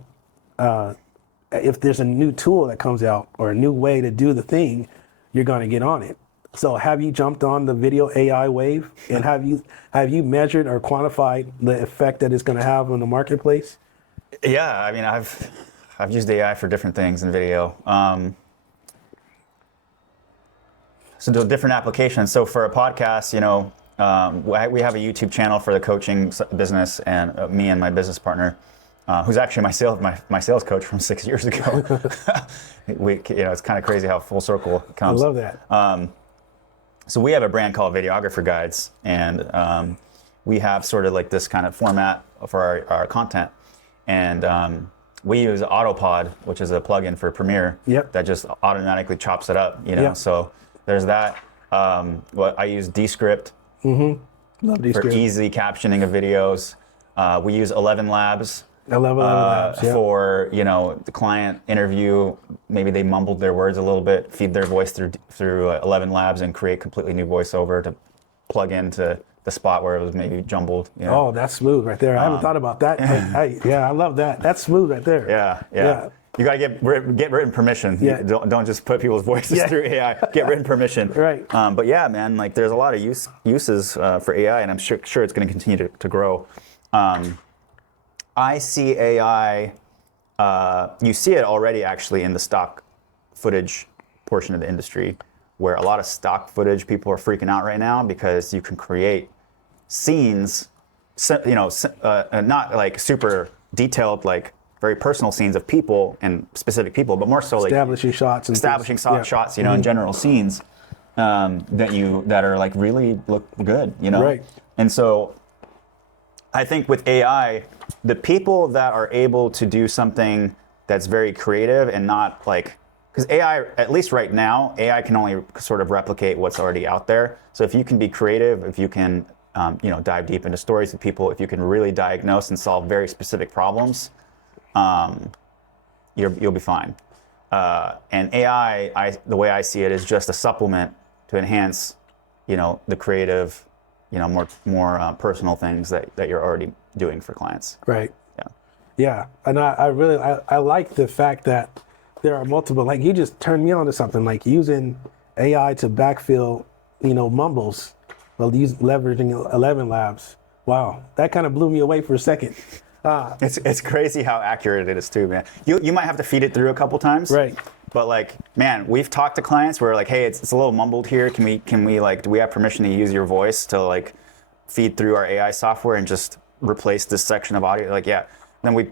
if there's a new tool that comes out or a new way to do the thing, you're gonna get on it. So have you jumped on the video AI wave, and have you measured or quantified the effect that it's gonna have on the marketplace? Yeah, I mean, I've used AI for different things in video. So do different applications. So for a podcast, you know, we have a YouTube channel for the coaching business, and me and my business partner, who's actually my sales coach from 6 years ago. It's kind of crazy how full circle it comes. I love that. So we have a brand called Videographer Guides, and we have sort of like this kind of format for our content. And we use Autopod, which is a plugin for Premiere that just automatically chops it up, you know. So there's that. I use Descript Love Descript for easy captioning of videos. We use 11 Labs. 11 Labs, for, you know, the client interview. Maybe they mumbled their words a little bit, feed their voice through 11 Labs and create completely new voiceover to plug into the spot where it was maybe jumbled. You know? Oh, that's smooth right there. I haven't thought about that. I love that. That's smooth right there. Yeah. You gotta get written permission. Yeah. Don't just put people's voices through AI. Get written permission. Right. But yeah, man, like there's a lot of uses for AI, and I'm sure it's going to continue to grow. I see AI. You see it already actually in the stock footage portion of the industry, where a lot of stock footage people are freaking out right now because you can create scenes, you know, not like super detailed, like very personal scenes of people and specific people, but more so like establishing shots, you know, in general scenes that are like really look good, you know. Right. And so I think with AI, the people that are able to do something that's very creative and not like, because AI, at least right now, AI can only sort of replicate what's already out there. So if you can be creative, if you can, you know, dive deep into stories with people, if you can really diagnose and solve very specific problems, you'll be fine. And AI, the way I see it, is just a supplement to enhance, you know, the creative, you know, more personal things that you're already doing for clients. Right. Yeah. And I really like the fact that there are multiple, like you just turned me on to something, like using AI to backfill, you know, mumbles, leveraging 11 Labs. Wow. That kind of blew me away for a second. It's crazy how accurate it is too, man. You might have to feed it through a couple times. Right. But like, man, we've talked to clients where like, hey, it's a little mumbled here. Can we like, do we have permission to use your voice to like feed through our AI software and just replace this section of audio? Like, yeah. Then we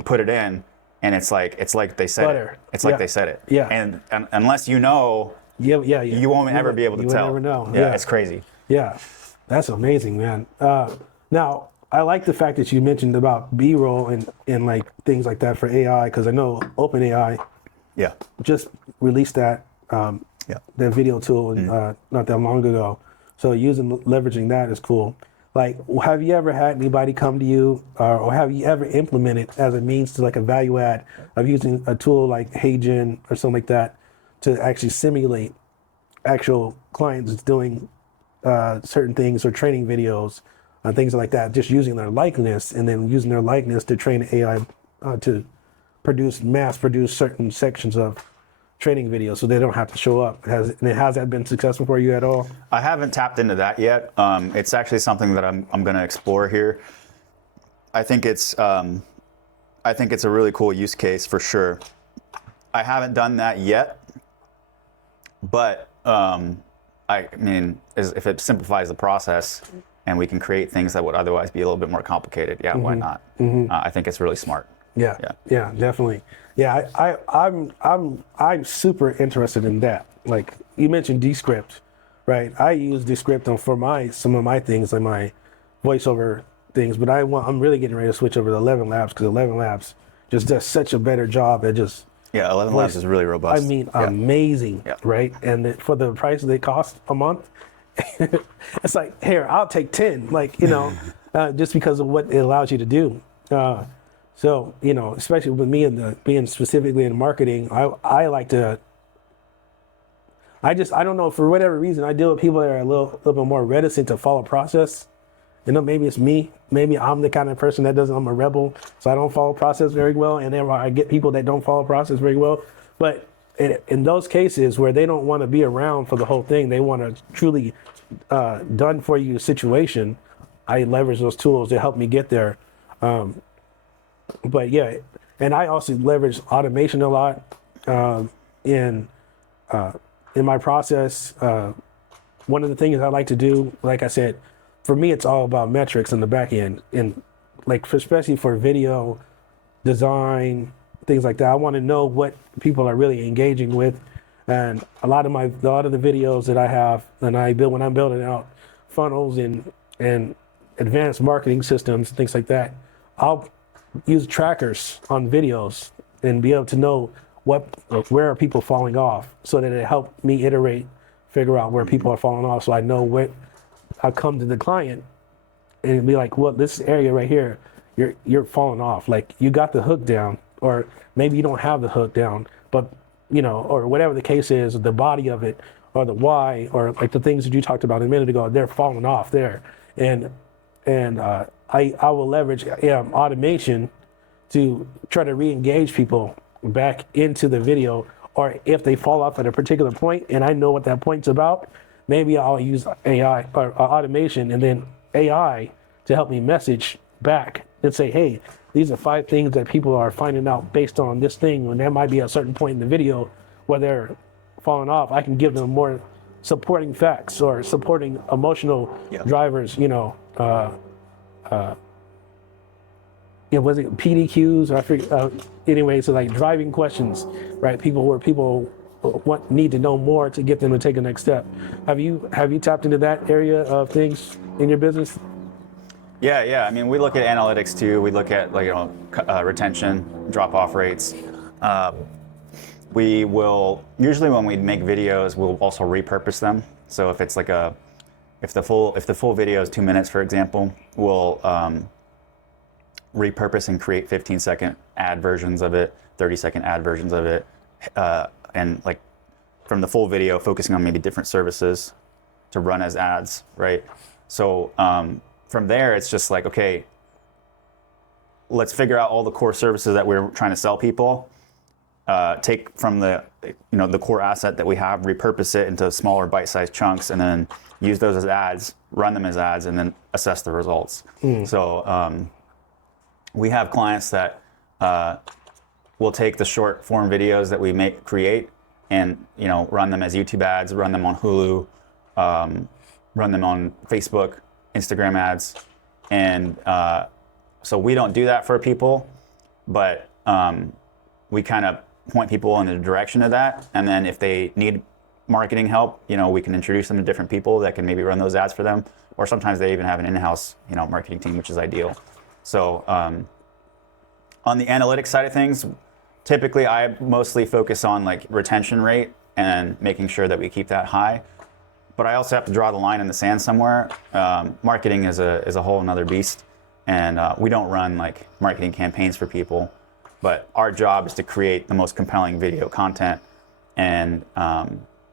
put it in, and it's like they said it. It's like they said it. Yeah. And unless you know, you won't ever be able to tell. You will never know. Yeah, it's crazy. Yeah, that's amazing, man. Now, I like the fact that you mentioned about B-roll and like things like that for AI, because I know OpenAI just released that that video tool not that long ago. So leveraging that is cool. Like, have you ever had anybody come to you, or have you ever implemented as a means to like a value add of using a tool like HeyGen or something like that to actually simulate actual clients doing certain things or training videos, things like that, just using their likeness and then using their likeness to train AI to mass produce certain sections of training videos so they don't have to show up. Has that been successful for you at all? I haven't tapped into that yet. It's actually something that I'm going to explore here. I think it's a really cool use case for sure. I haven't done that yet, but I mean, if it simplifies the process and we can create things that would otherwise be a little bit more complicated, yeah, why not? I think it's really smart. Yeah, definitely. Yeah, I'm super interested in that. Like you mentioned Descript, right? I use Descript for some of my things, like my voiceover things, but I'm really getting ready to switch over to 11 Labs because 11 Labs just does such a better job at just 11 Labs is really robust. I mean, amazing, right? And for the price they cost a month, it's like, here, I'll take 10, like, just because of what it allows you to do. So, especially with me being specifically in marketing, I like to, I don't know, for whatever reason, I deal with people that are a little bit more reticent to follow process. Maybe it's me. Maybe I'm the kind of person I'm a rebel, so I don't follow process very well. And then I get people that don't follow process very well. But in those cases where they don't want to be around for the whole thing, they want a truly done for you situation, I leverage those tools to help me get there. But yeah, and I also leverage automation a lot in my process. One of the things I like to do, like I said, for me, it's all about metrics in the back end, and especially for video design, things like that. I want to know what people are really engaging with, and a lot of the videos that I have, and when I'm building out funnels and advanced marketing systems, things like that, I'll use trackers on videos and be able to know where are people falling off, so that it helps me figure out where people are falling off, so I know I'll come to the client and be like, well, this area right here, you're falling off. Like, you got the hook down, or maybe you don't have the hook down, but or whatever the case is, the body of it, or the why, or like the things that you talked about a minute ago, they're falling off there. And I will leverage automation to try to re-engage people back into the video, or if they fall off at a particular point and I know what that point's about, maybe I'll use AI or automation and then AI to help me message back and say, hey, these are 5 things that people are finding out based on this thing. And there might be a certain point in the video where they're falling off. I can give them more supporting facts or supporting emotional drivers, was it PDQs? I forget. Anyway, so like driving questions, right? People need to know more to get them to take the next step. Have you tapped into that area of things in your business? Yeah. I mean, we look at analytics too. We look at retention, drop-off rates. We will usually, when we make videos, we'll also repurpose them. So if it's if the full video is 2 minutes, for example, we'll repurpose and create 15-second ad versions of it, 30-second ad versions of it, and from the full video, focusing on maybe different services to run as ads, right? So from there, it's just like, okay, let's figure out all the core services that we're trying to sell people. Take from the core asset that we have, repurpose it into smaller bite-sized chunks, and then use those as ads, run them as ads, and then assess the results. So we have clients that will take the short form videos that we create, and run them as YouTube ads, run them on Hulu, run them on Facebook, Instagram ads, and so we don't do that for people, but we kind of point people in the direction of that, and then if they need marketing help, we can introduce them to different people that can maybe run those ads for them, or sometimes they even have an in-house marketing team, which is ideal. So on the analytics side of things, typically I mostly focus on retention rate and making sure that we keep that high, but I also have to draw the line in the sand somewhere. Marketing is a whole another beast, and we don't run marketing campaigns for people, but our job is to create the most compelling video content and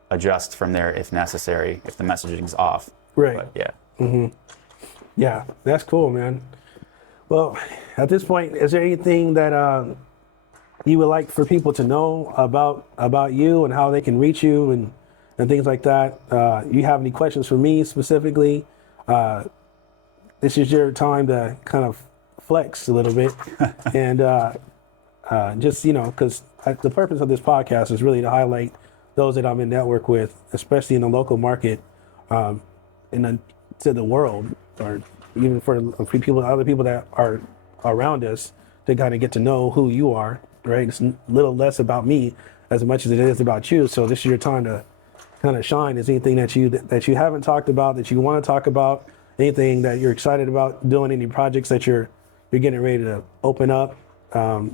adjust from there if necessary, if the messaging's off. Right. But, yeah. Mm-hmm. Yeah, that's cool, man. Well, at this point, is there anything that you would like for people to know about you and how they can reach you and things like that? You have any questions for me specifically? This is your time to kind of flex a little bit, and just because the purpose of this podcast is really to highlight those that I'm in network with, especially in the local market, to the world, or even for people, other people that are around us, to kind of get to know who you are. Right, it's a little less about me as much as it is about you. So this is your time to kind of shine. Is anything that you haven't talked about that you want to talk about? Anything that you're excited about doing? Any projects that you're getting ready to open up?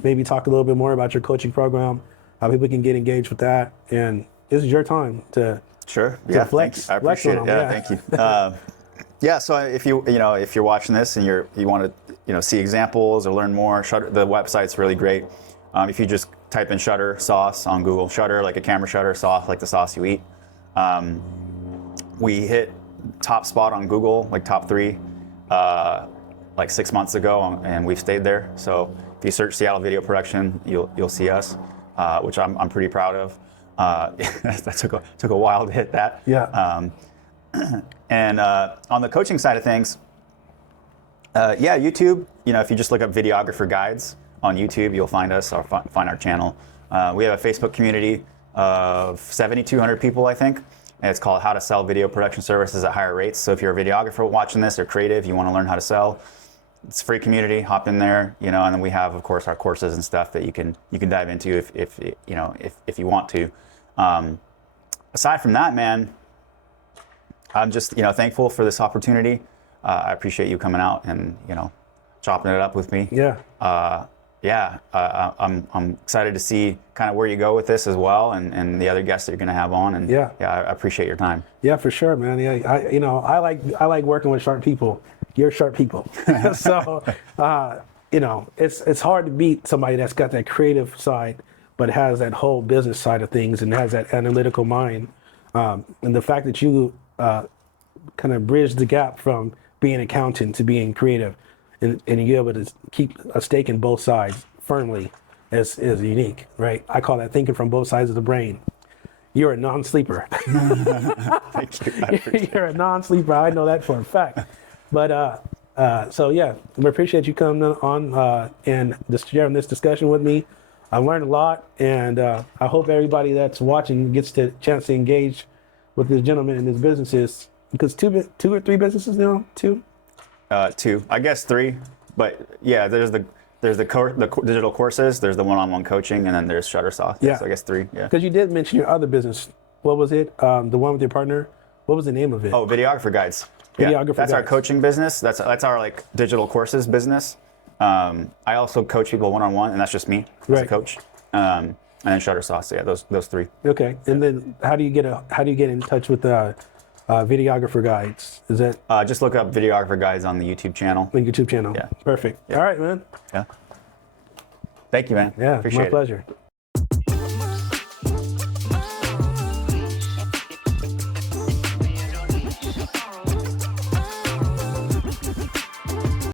Maybe talk a little bit more about your coaching program, how people can get engaged with that. And this is your time to flex. I appreciate it. Yeah, thank you. Yeah, so if you're watching this and you want to see examples or learn more, Shutter, the website's really great. If you just type in shutter sauce on Google, shutter like a camera shutter, sauce like the sauce you eat. We hit top spot on Google, like top 3, like 6 months ago, and we've stayed there. So if you search Seattle video production, you'll see us, which I'm pretty proud of. That took a while to hit that. Yeah. And on the coaching side of things, YouTube. If you just look up videographer guides on YouTube, you'll find us or find our channel. We have a Facebook community of 7,200 people, I think. And it's called How to Sell Video Production Services at Higher Rates. So if you're a videographer watching this or creative, you want to learn how to sell, it's a free community. Hop in there, and then we have, of course, our courses and stuff that you can dive into if you want to. Aside from that, man, I'm just thankful for this opportunity. I appreciate you coming out and chopping it up with me. Yeah. I'm excited to see kind of where you go with this as well, and the other guests that you're going to have on. And I appreciate your time. Yeah, for sure, man. Yeah, I like working with sharp people. You're sharp people. So, it's hard to beat somebody that's got that creative side, but has that whole business side of things and has that analytical mind. And the fact that you kind of bridge the gap from being an accountant to being creative, and you're able to keep a stake in both sides firmly is unique, right? I call that thinking from both sides of the brain. You're a non-sleeper. Thank you. You're a non-sleeper. I know that for a fact. But so yeah, we appreciate you coming on and just sharing this discussion with me. I learned a lot, and I hope everybody that's watching gets the chance to engage with this gentleman and his businesses. Because two or three businesses now? Two, I guess 3. But yeah, there's the digital courses, there's the one-on-one coaching, and then there's Shutter Sauce. Yeah. So I guess 3. Yeah. Because you did mention your other business. What was it? The one with your partner? What was the name of it? Oh, Videographer Guides. That's our coaching business. That's our like digital courses business. I also coach people one-on-one, and that's just me as a coach. And then Shutter Sauce. So yeah, those 3. Okay. And then how do you get in touch with Videographer Guides? Is that just look up Videographer Guides on the YouTube channel. The YouTube channel. Yeah. Perfect. Yeah. All right, man. Yeah. Thank you, man. Yeah, Appreciate my pleasure.